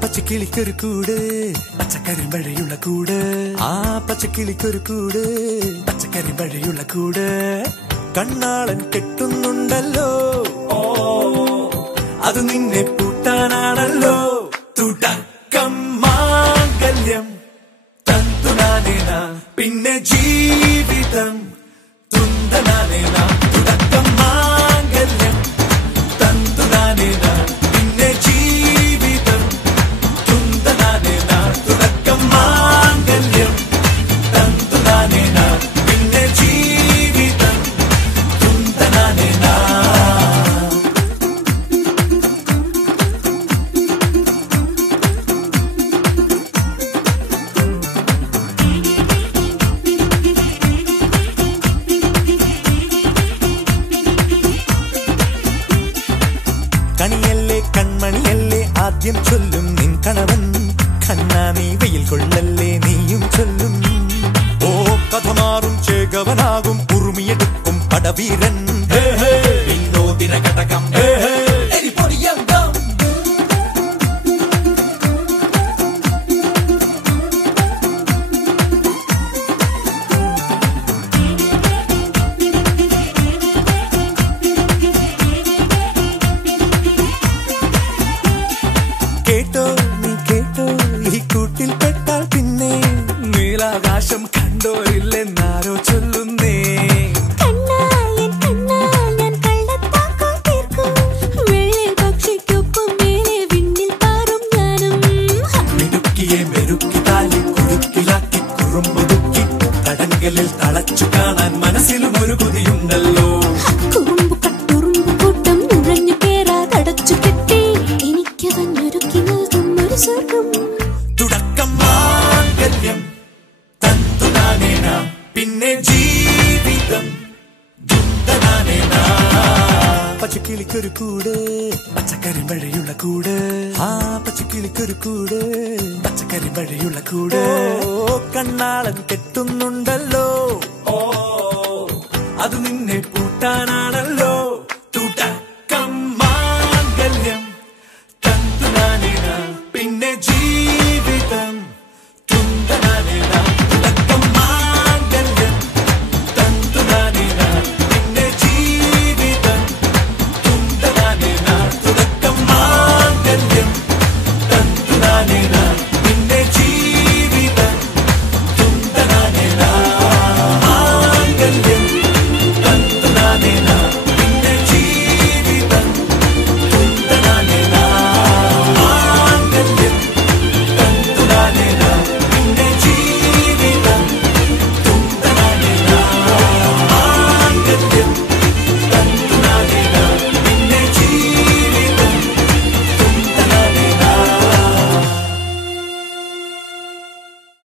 പച്ചക്കിളിക്കൊരു കൂട് പച്ചക്കരിമ്പഴയുള്ള കൂട് ആ പച്ചക്കിളിക്കൊരു കൂട് പച്ചക്കരിമ്പഴയുള്ള കൂട് കണ്ണാളൻ കെട്ടുന്നുണ്ടല്ലോ അത് നിന്നെ പൂട്ടാനാണല്ലോ തുടക്കം മാംഗല്യം തന്തുനാനേന പിന്നെ ജീവിതം തുന്തനാനേന തുടക്കം മാംഗല്യം തന്തുനാനേന പിന്നെ ജീവിതം തുന്തനാനേന തുടക്കം മാംഗല്യം തന്തുനാനേന പിന്നെ ജീവിതം തുന്തനാനേന കണിയല്ലേ കൺമണിയല്ലേ ആദ്യം ചൊല്ലും നിൻ കണവൻ കണ്ണാനീ വെയിൽ കൊള്ളല്ലേ നീയും ചൊല്ലും ഓ കഥ മാറും ചേകവനാകും ഉറുമിയെടുക്കും പടവീരൻ വിനോദിന ഘടകം കേട്ടോ നീ കേട്ടോ ഈ കൂട്ടിൽ പെട്ടാൽ പിന്നെ നീലാകാശം കണ്ടോരില്ലെന്നാരോ ചൊല്ലുന്നേ മിടുക്കിയെ മെരുക്കി താലി കുടുക്കിലാക്കി കുറുമ്പുതുക്കി തടങ്കലിൽ തളച്ചു കാണാൻ മനസ്സിലും ഒരു കൊതിയുണ്ടല്ലോ തുടക്കം മാംഗല്യം തന്തുനാനേന പിന്നെ ജീവിതം ദുന്തനാനേന പച്ചക്കിളിക്കൊരു കൂട് പച്ചക്കരിമ്പഴയുള്ള കൂട് ആ പച്ചക്കിളിക്കൊരു കൂട് പച്ചക്കരിമ്പഴയുള്ള കൂട് കണ്ണാളൻ കെട്ടുന്നുണ്ടല്ലോ അത് നിന്നെ പൂട്ടാനാണല്ലോ